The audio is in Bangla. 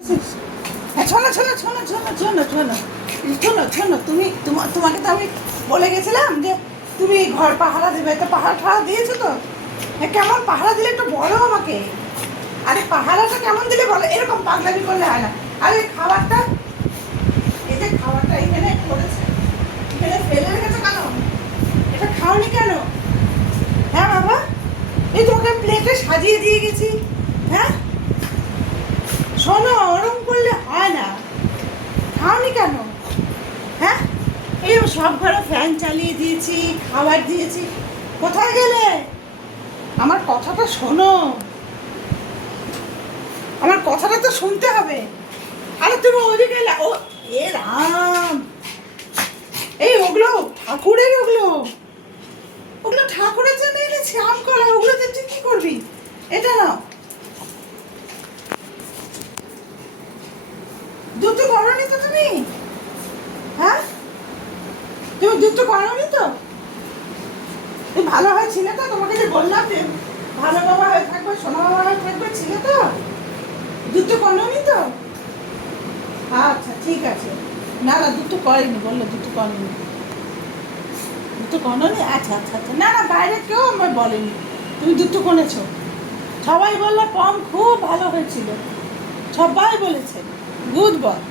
হ্যাঁ, শোনো শোনো শোনো শোনো শোনো শোনো শোনো শোনো তোমাকে তো আমি বলে গেছিলাম যে তুমি ঘর পাহারা দেবে, তো পাহারা দিয়েছো তো? হ্যাঁ, কেমন পাহারা দিলে একটু বলো আমাকে। আরে পাহারাটা কেমন দিলে বলো, এরকম পাগলামি করলে হয় না। আরে খাবারটা, এই যে খাবারটা এখানে পড়েছে, এখানে ফেলে রেখেছো কেন? এটা খাওনি কেন? হ্যাঁ বাবা, এই তোমাকে প্লেটে সাজিয়ে দিয়ে গেছি। হ্যাঁ শোনো, ওরম করলে হয় না। খাওনি কেন? হ্যাঁ, এই সব ঘরে ফ্যান চালিয়ে দিয়েছি, খাবার দিয়েছি, কোথায় গেলে? আমার কথাটা শোনো, আমার কথাটা তো শুনতে হবে। আরে তুমি ওদিকে ও, এ রাম, এই ওগুলো ঠাকুরের, ওগুলো ওগুলো ঠাকুরের জন্য এনেছি আম করা, ওগুলো তুই কি করবি? এটা না, দুটো করনি তো তুমি? হ্যাঁ, তুমি দুটো করনি তো? তুমি ভালো হয়ে ছিলে তো? তোমাকে যে বললাম যে ভালো বাবা হয়ে থাকবে, সোনা বাবা হয়ে থাকবে, ছিল তো? দুটো করনি তো? আচ্ছা ঠিক আছে। না না, দুটো করেনি, বললো দুটো করেনি, দুটো করনি। আচ্ছা আচ্ছা আচ্ছা, না না, বাইরে কেউ আমার বলেনি তুমি দুটো করেছো। সবাই বললো পম খুব ভালো হয়েছিল, সবাই বলেছে। Good boy.